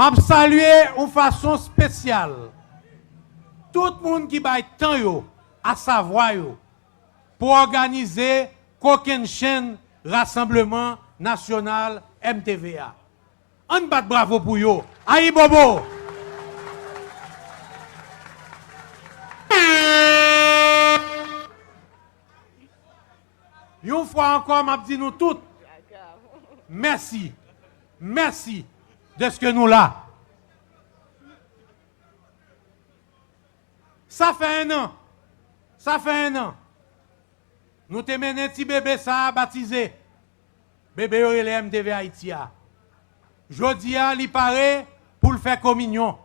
Je salue de façon spéciale tout le monde qui a temps à savoir pour organiser qu'aucune chaîne Rassemblement National MTVA. On bat bravo pour eux. Aïe Bobo! Une fois encore, je dis nous toutes, merci, merci de ce que nous là. Ça fait un an, nous te mené un petit bébé ça baptisé, bébé le MTV Haïti. Jodi a li paraît pour le faire communion.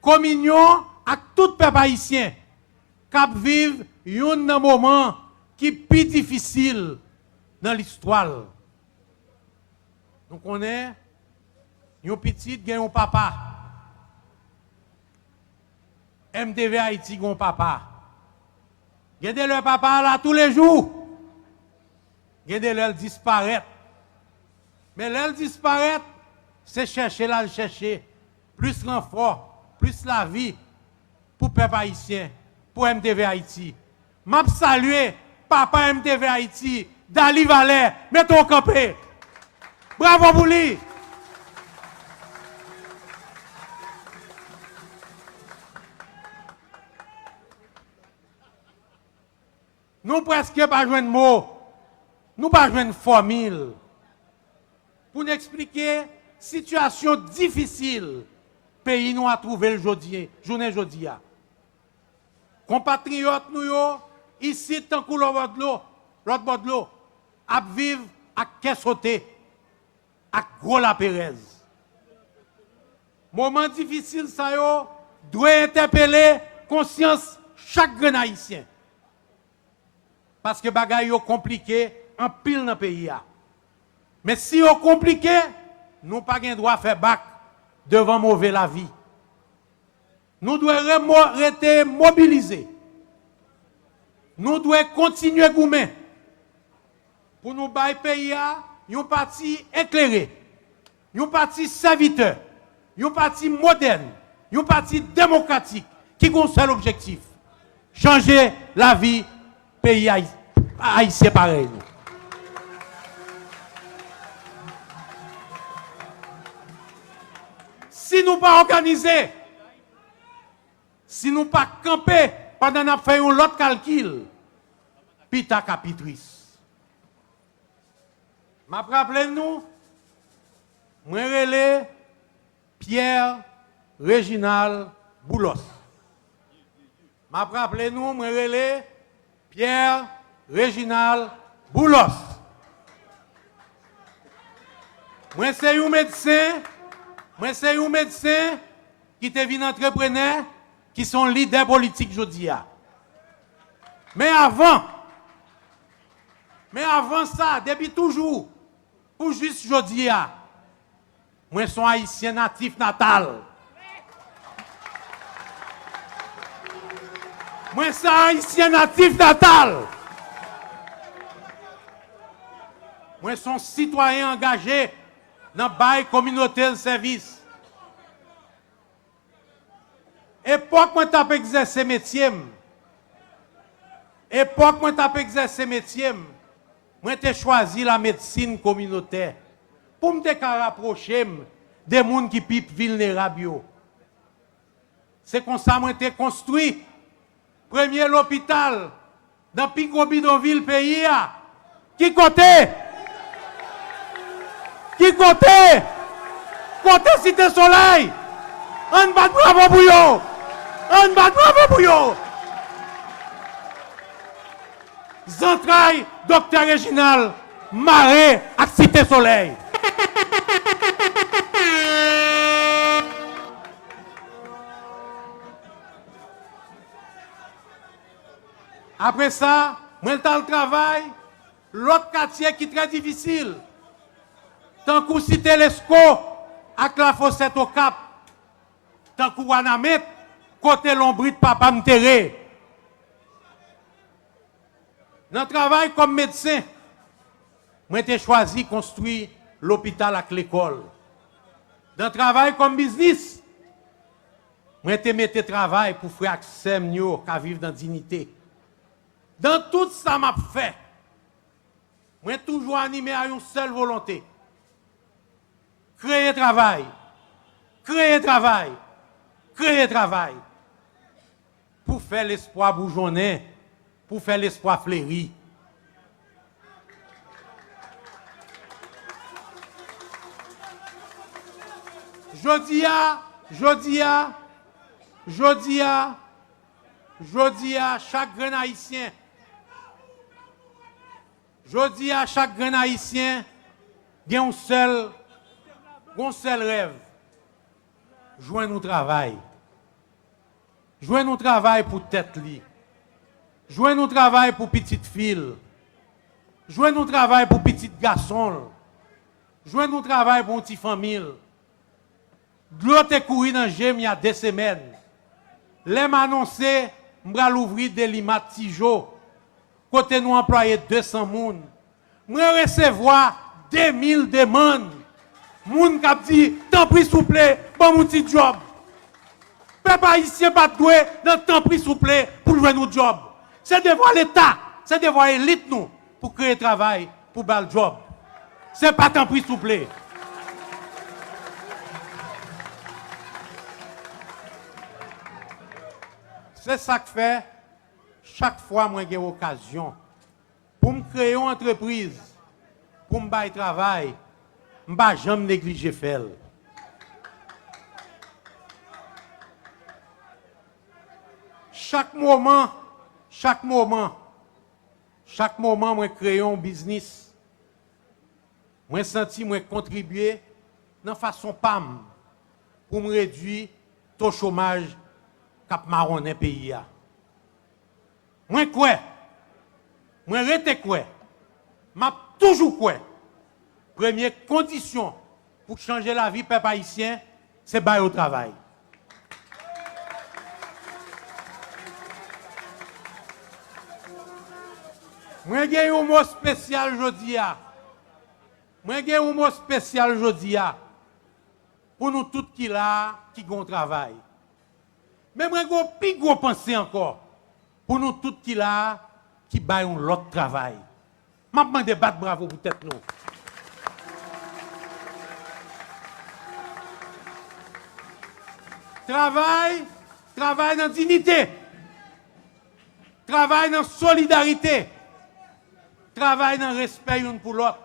Communion à tout peuple haïtien qui vivent un moment qui est plus difficile dans l'histoire. Nous connaissons un petit qui a un papa. MTV Haïti a un papa. Gardez le papa là tous les jours. Gardez-le disparaître. Mais l'elle disparaître, c'est chercher là, chercher plus renfort, plus la vie pour le peuple haïtien, pour MTV Haïti. Je salue papa MTV Haïti, Dali Valère, mettons au campé. Bravo pour lui. Nous presque pas jouer de mots, nous pas jouer de formule. Pour nous expliquer la situation difficile que le pays nous a trouvé aujourd'hui, journée aujourd'hui. Compatriotes nous, ici, tant que l'autre bord de l'eau, à vivre à Kessoté, à Gros La Pérez. Moment difficile, ça doit interpeller conscience chaque grand haïtien. Parce que les bagages sont compliqués en pile dans le pays. Mais si c'est compliqué, nous n'avons pas le droit de faire bac devant mauvais la vie. Nous devons rester mobilisés. Nous devons continuer à goumer pour nous bailler pays un parti éclairé, un parti serviteur, un parti moderne, un parti démocratique qui a un seul objectif: changer la vie pays haïtien pareil. Si nous pas organisés, si nous pas campés pendant qu'on a fait un autre calcul, pita capitris. M'a rappelé nous, moi relais Pierre Réginal Boulos. M'a rappelé nous, moi relais Pierre Réginal Boulos. Moi c'est un médecin. Moi, c'est un médecin qui est venu entrepreneur, qui sont leaders politiques aujourd'hui. Mais avant ça, depuis toujours, pour juste aujourd'hui, moi, je suis haïtien natif natal. Moi, je suis haïtien natif natal. Moi, je suis citoyen engagé dans la communauté de service. Époque où tu as exercé métier, moi j'ai choisi la médecine communautaire pour me rapprocher des gens qui sont vulnérables. C'est comme ça que j'ai construit le premier hôpital dans le bidonville pays. Qui côté? Qui côté? Côté Cité Soleil. On bat bravo pour yo. On bat bravo pour yo. Zentraille, docteur Réginal, Maré à Cité Soleil. Après ça, moi dans le travail, l'autre quartier qui est très difficile. Tant qu'on cite l'ESCO, avec la fossette au Cap, tant qu'on Wanamet, côté l'ombri de papa m'terré. Dans le travail comme médecin, moi j'ai choisi de construire l'hôpital avec l'école. Dans le travail comme business, moi, te mette travail pour faire accès à vivre dans la dignité. Dans tout ça, m'a fait. Moi, toujours animé à une seule volonté. Créer travail. Créer travail. Créer travail. Pour faire l'espoir bourgeonner. Pour faire l'espoir fléri. Jodi à chaque grand haïtien. Jodi à chaque grand haïtien, il y a un seul rêve. Joindre nous travail. Joindre nous travail pour tête li. Joindre nous travail pour petite fille. Joindre nous travail pour petit garçon. Joindre nous travail pour petite famille. L'autre est couru dans le gym il y a 2 semaines. Les m'a annoncé, m'bra l'ouvrir des limat Tijo. Côté nous employer 200 personnes. M'ra recevoir 2000 demandes. Moun k'ap dit, tant pis s'il vous plaît, bon mon petit job. Peuple haïtien pas doué, dans tant pis s'il vous plaît, pour jouer nos job. C'est devoir l'État, c'est devoir l'élite nous, pour créer travail, pour bal job. C'est pas tant pis s'il vous plaît. C'est ça que fait, chaque fois que j'ai l'occasion pour me créer une entreprise, pour me faire travail, je ne vais jamais négliger faire. Chaque moment, je crée un business. Je sens que je contribuer de façon PAM pour me réduire le taux de chômage cap marronné pays. Moi quoi? Moi rete quoi? M'a toujours quoi? Première condition pour changer la vie peuple haïtien, c'est bailler au travail. Moi j'ai un mot spécial aujourd'hui. Moi j'ai un mot spécial aujourd'hui pour nous tous qui là qui ont travail. Mais moi j'ai un plus gros pensée encore pour nous tous qui là qui baillent l'autre travail. Je demande de battre bravo pour tête nous. Travail dans dignité. Travail dans solidarité. Travail dans respect l'un pour l'autre.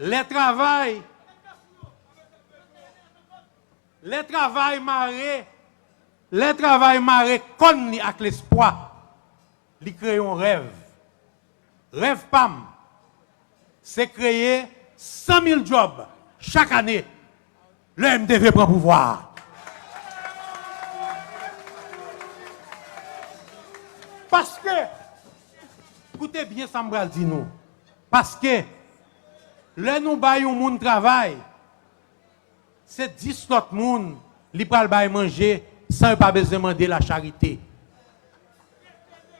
Les travail marré comme avec l'espoir, ils créent un rêve. Rêve PAM, c'est créer 100 000 jobs chaque année. Le MDV prend pouvoir. Parce que, écoutez bien ça me dit nous, parce que le nous baillons moun travail, c'est 10 autres moun li pral bay manger sans pas besoin demander la charité.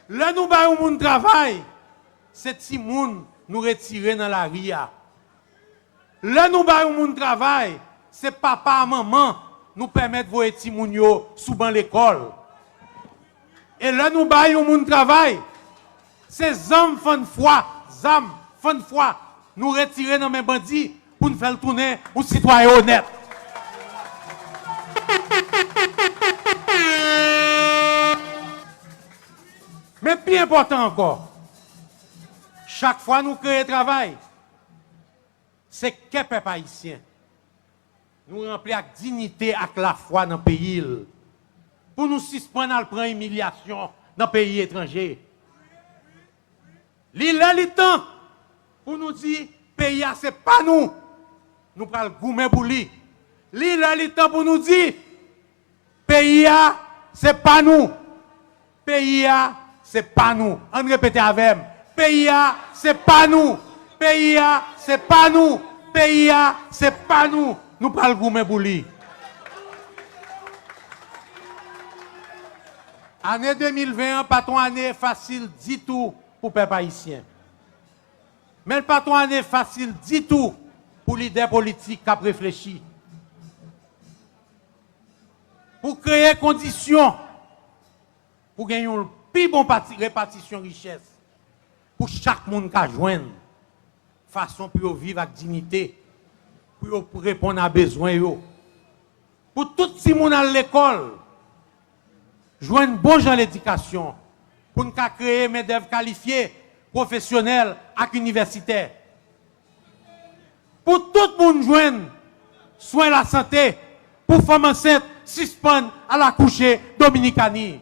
Le nous baillons moun travail, c'est si moun nous retirer dans la ria. Le nous baillons moun travail, c'est papa et maman nous permettent de voir petits moun yo sous ban l'école. Et là nous baillons moun travail, c'est zam fan foi nous retirer dans mes bandits pour nous faire tourner aux citoyens honnêtes. Mais plus important encore, chaque fois nous créons travail, c'est que peuple haïtien nous remplir avec dignité, avec la foi dans le pays. Pour nous suspendre à prendre humiliation dans le pays étranger. Il est le temps pour nous dire, pays, ce n'est pas nous. Nous prenons le gourmet pour lui. Il est le temps pour nous dire, pays, ce n'est pas nous. Pays, ce n'est pas nous. On répète avec moi. Pays, ce n'est pas nous. Pays, ce n'est pas nous. Pays, ce n'est pas nous. Nous parlons de gourmet pour lui. Année 2020, pas ton année facile du tout pour les peuple haïtien. Mais pas ton année facile du tout pour leader politique qui a réfléchi. Pour créer conditions pour gagner une plus bonne répartition de richesse. Pour chaque monde qui a joindre façon pour vivre avec dignité, pour répondre à besoin. Pour tout le monde à l'école, joindre bon genre d'éducation, pour nous créer des main-d'œuvre qualifiés, professionnels et universitaires. Pour tout le monde joindre soin de la santé, pour femmes enceintes suspendre à la coucher dominicani.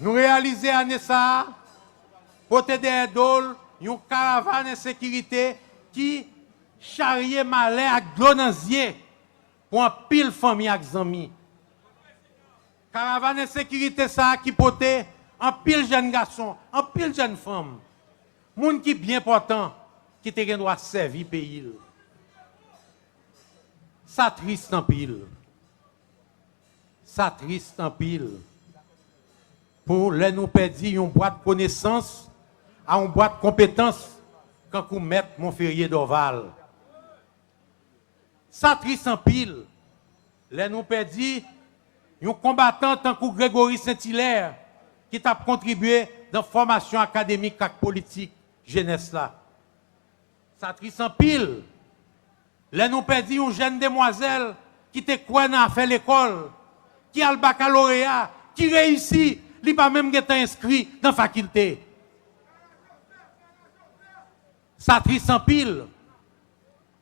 Nous réalisons année ça, pour des dôles, une caravane de sécurité qui charriait malais à glonanzier pour un pile famille avec amis. Caravane de sécurité ça qui portait un pile jeune garçon, un pile jeune femme. Moun qui bien important, qui te doit servir pays. Ça triste en pile. Ça triste en pile. Pour les nous perdre une boîte de connaissances à une boîte de compétences quand vous mettez Montferrier d'Orval. Ça triste en pile. Les nous perdre un combattant tant que Grégory Saint-Hilaire qui t'a contribué dans la formation académique et politique jeunesse là. Ça triste en pile. Les nous perdre une jeune demoiselle qui te quoi à faire l'école, qui a le baccalauréat, qui réussit, il pas même été inscrit dans la faculté. Ça triste en pile.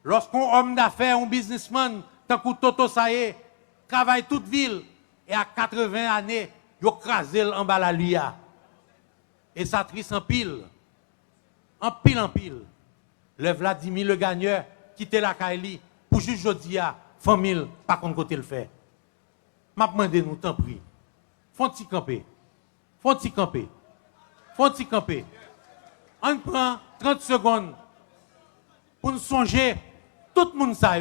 Lorsqu'un homme d'affaires, un businessman, tant que Toto Saye, travaille toute ville, et à 80 années, il a crasé en bas la lia. Et ça triste en pile. En pile en pile. Le Vladimir le gagneur, quitte la Kaili, pour juste Jodia, famille, pas contre côté le fait. M'a demandé nous, tant pis. Font-ils camper. Font-ils camper. Font-ils camper. On prend 30 secondes pour nous songer, tout le monde ça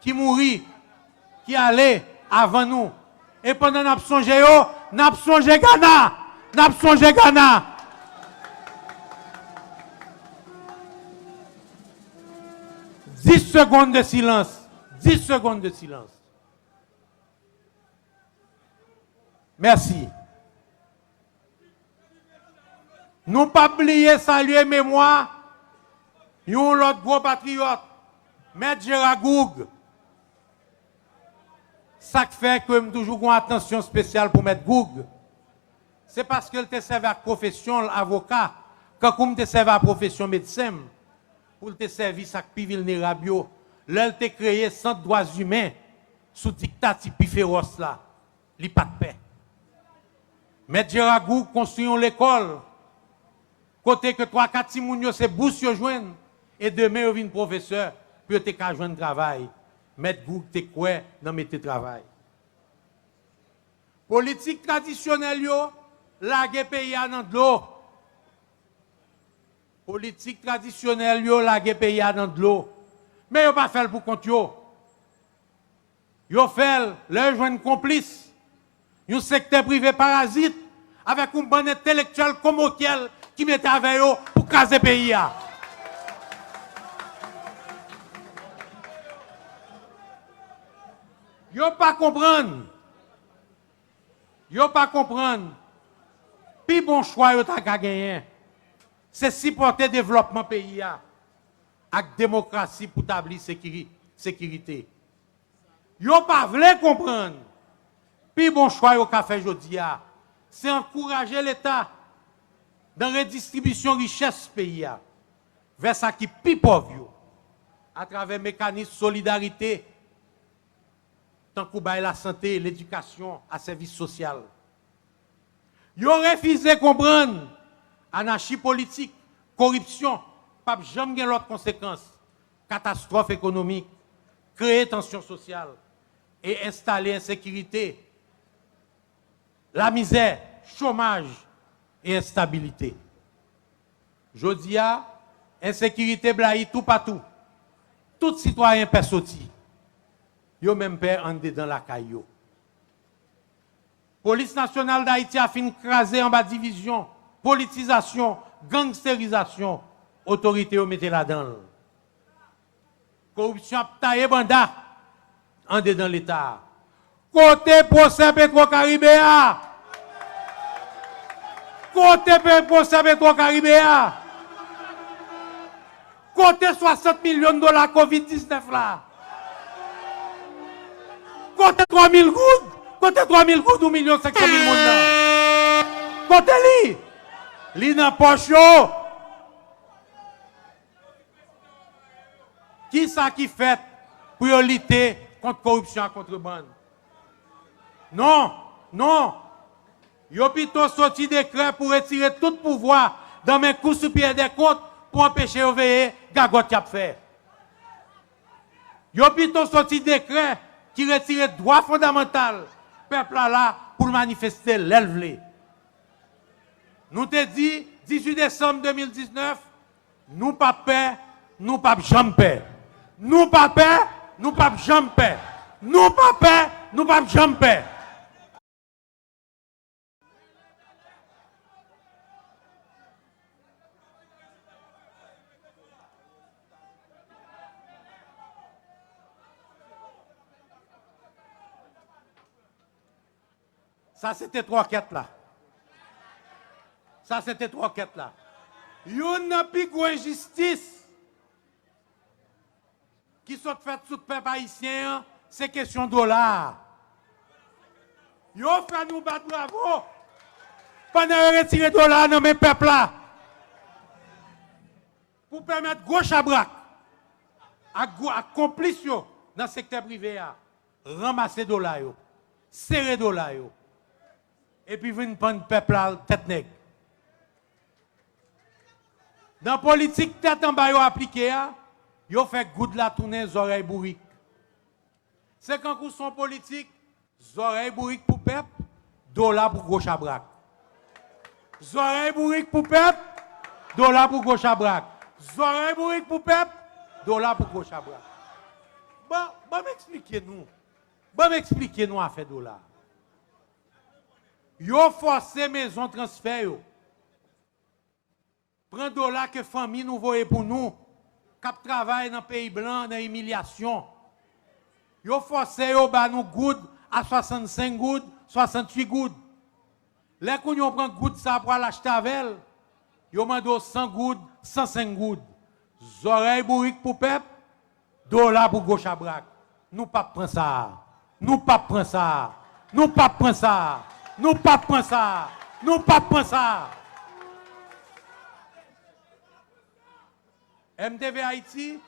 qui mourit, qui allait avant nous. Et pendant que nous avons songé Ghana. Nous avons songé Ghana. « 10 secondes de silence. 10 secondes de silence. Merci. Nous pas oublier saluer mémoire yon l'autre gros patriote, M. Gérard Goug. Ça fait que je toujours une attention spéciale pour M. Goug. C'est parce qu'elle te servi à la profession avocat, quand tu te servi à la profession médecin, pour te servir à plus vulnérable, elle te créé sans droits humains sous dictat plus féroce là, li pas de paix. M. Gérard Goug construit l'école. Côté que 3-4 timounio c'est bourse yo joindre et demain yo vinn professeur pour te ka joindre travail. Mettre Goug te quoi dans mettre travail. Politique traditionnelle yo lage pays dans de l'eau. Politique traditionnelle yo lage pays dans de l'eau. Mais yo pas fait pour compte yo. Yo fait leur joindre complice. Un secteur privé parasite avec une bande intellectuelle comme auquel qui mettait avec eux pour caser le pays. Yo pas comprendre. Yo pas comprendre. Puis bon choix yo ta gagné. C'est supporter développement pays avec démocratie pour établir sécurité. Yo pas voulu comprendre. Puis bon choix yo ka fait jodi c'est encourager l'État dans la redistribution de richesse pays vers ça qui plus pauvre à travers mécanisme de solidarité tant que la santé, l'éducation, à service social. Ils ont refusé de comprendre anarchie politique, corruption, pas jamais l'autre conséquence, catastrophe économique, créer tension sociale et installer insécurité, la misère, chômage et instabilité. Jodia, insécurité blaye tout partout. Tout citoyen peut sortir. Yo même perd en dedans la caillou. Police nationale d'Haïti a fini craser en bas division, politisation, gangstérisation, autorité au mettez là-dedans. Corruption a taillé banda en dedans l'État. Côté procès Petro-Caribéa. Côté procès Petro-Caribéa. Côté 60 millions de dollars COVID-19 là. Côté 3 000 gouttes. Côté 3 000 gouttes ou 1 500 000 monde. Côté li. Li nan poche yo. Qui ça qui fait pour lutter contre corruption et contrebande? Non, non. Yo plutôt sorti décret pour retirer tout pouvoir dans mes coups sous pied des comptes pour empêcher de veiller gagote qui a fait. Yo plutôt sorti décret qui retire droit fondamental peuple là pour manifester l'élevée. Nous te dit 18 décembre 2019, nous pas paix, nous pas jamais paix. Nous pas paix, nous pas jamais paix. Nous pas paix, nous pas jamais paix. Ça, c'était 3 quêtes là. Ça, c'était 3 quêtes là. Yon n'a plus injustice qui sont faites sous le peuple haïtien, c'est question de dollars. Yo fait nous battre bravo. Pendant de retirer dollars dans mes peuples là. Pour permettre gauche à braque, à complice dans le secteur privé, ramasser dollars, serrer dollars. Et puis venir prendre le peuple à tête nègre. Dans la politique, tête en bas, appliqué, ils ont fait goût de la tourner les oreilles bourriques. C'est quand ils sont politiques, les oreilles bourriques pour peuple, dollars pour gauche à braque. Les oreilles bourriques pour peuple, dollars pour gauche à braque. Les oreilles bourriques pour peuple, dollars pour gauche à braque. Bon, m'expliquez-nous. Bon, m'expliquez-nous à faire dollars. Yo forcé maison transfert yo. Prends dollar que famille nous voyait pour nous. Cap travail dans pays blanc dans humiliation. Yo forcé yo ba nous goud à 65 goud, 68 goud. Les qu'on yo prend goud ça pour l'acheter avec. Yo mando 100 goud, 105 goud. Oreilles bourriques pour peuple, dollar pour gauche à braque. Nous pas prendre ça. Nous pas prendre ça. Nous pas prendre ça. Nous pas prendre ça. Nous pas prendre ça. MTV Haïti,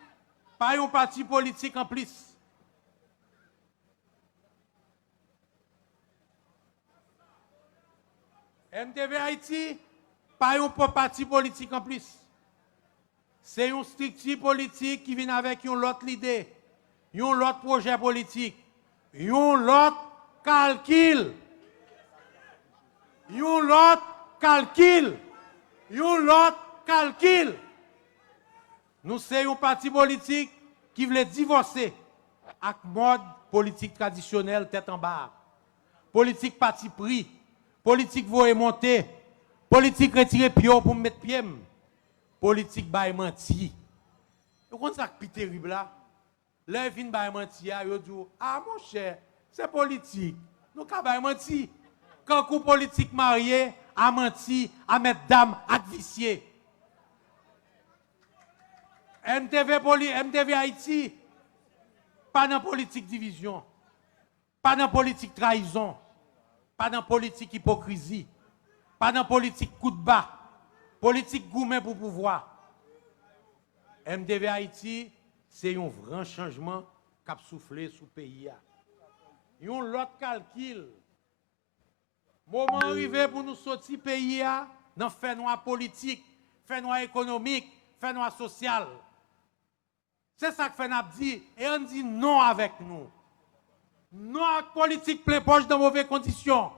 pas un parti politique en plus. MTV Haïti, pas un parti politique en plus. C'est une structure politique qui vient avec une autre idée, un autre projet politique, un autre calcul. Yon lot calcul. Yon lot calcul. Nous sommes un parti politique qui veut divorcer avec mode politique traditionnel tête en bas. Politique parti pris. Politique voyer monter. Politique retirer pied pour mettre pied. Politique bail menti. Vous comprenez ça qui est terrible là? Là, fin bail menti, yo dit ah mon cher, c'est politique. Nous ka bail menti. Quand coup politique marié a menti, à mettre dame à vicier. MTV Haïti, pas dans politique division, pas dans politique trahison, pas dans politique hypocrisie, pas dans politique coup de bas, politique gourmet pour pouvoir. MTV Haïti, c'est un vrai changement qui a soufflé sous le pays. Il y a un autre calcul. Moment arrivé pour nous sortir pays dans fait noir politique, fait noir économique, fait noir social. C'est ça que fait n'a dit et on dit non avec nous. Non à politique plein poche dans mauvaises conditions.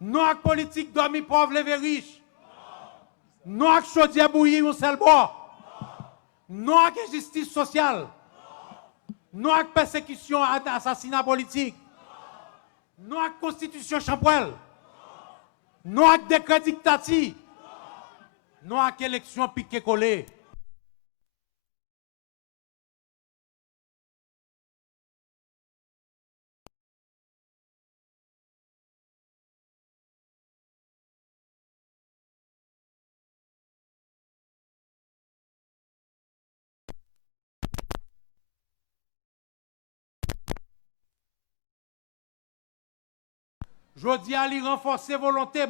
Non à politique dormi pauvre lever riche. Non à chaudière bouillir au seul bord. Non à justice sociale. Non à persécution, assassinat politique. Non à la constitution chambrelle. Non à décret dictatif. Non à élection piqué collé. Je dis à lui renforcer volonté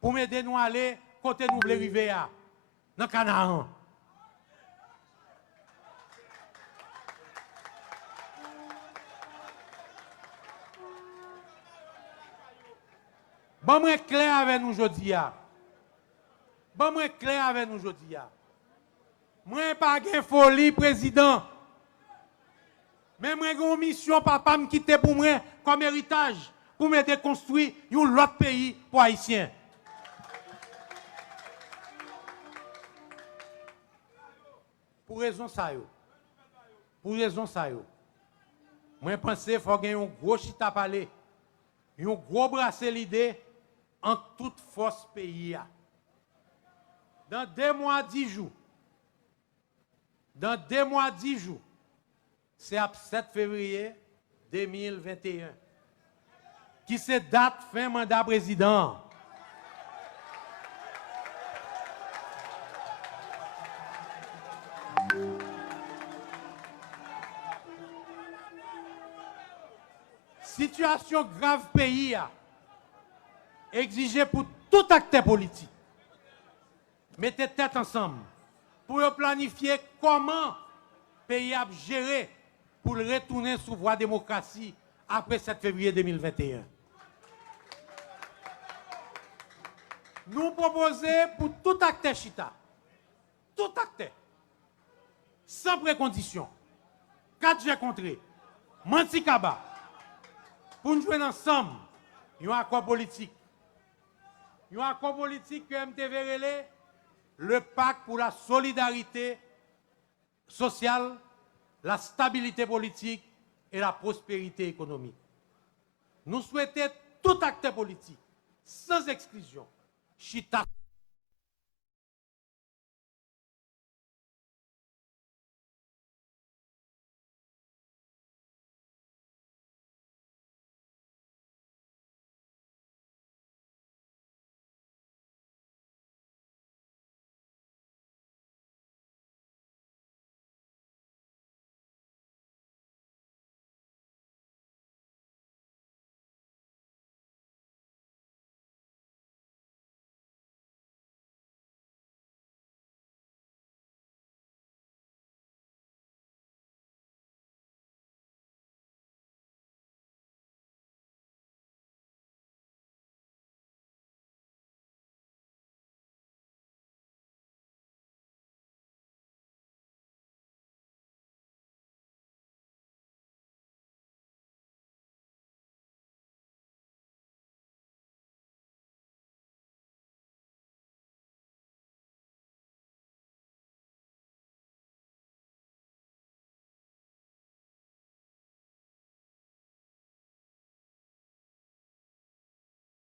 pour m'aider nous à aller côté nous voulons arriver à dans Canaan. Bon, moi clair avec nous aujourd'hui. Bon, moi clair avec nous aujourd'hui. Moi pas de folie président. Mais moi j'ai une mission papa me quitter pour moi comme héritage pour m'aider à construire un autre pays pour haïtiens. Pour raison ça yo. Pour raison ça yo. Moi pense qu'il faut gagner un gros chita parler. Un gros brasser l'idée en toute force pays. Dans 2 mois 10 jours. Dans 2 mois 10 jours. C'est à 7 février 2021. Qui se date fin mandat président. Situation grave pays a exigé pour tout acteur politique. Mettez tête ensemble pour planifier comment le pays a géré pour retourner sous voie démocratie après 7 février 2021. Nous proposons pour tout acteur chita, tout acteur, sans précondition, 4G contré, Mantikaba, pour nous jouer ensemble, un accord politique. Un accord politique que MTV relève, le pacte pour la solidarité sociale, la stabilité politique et la prospérité économique. Nous souhaitons tout acteur politique, sans exclusion, chita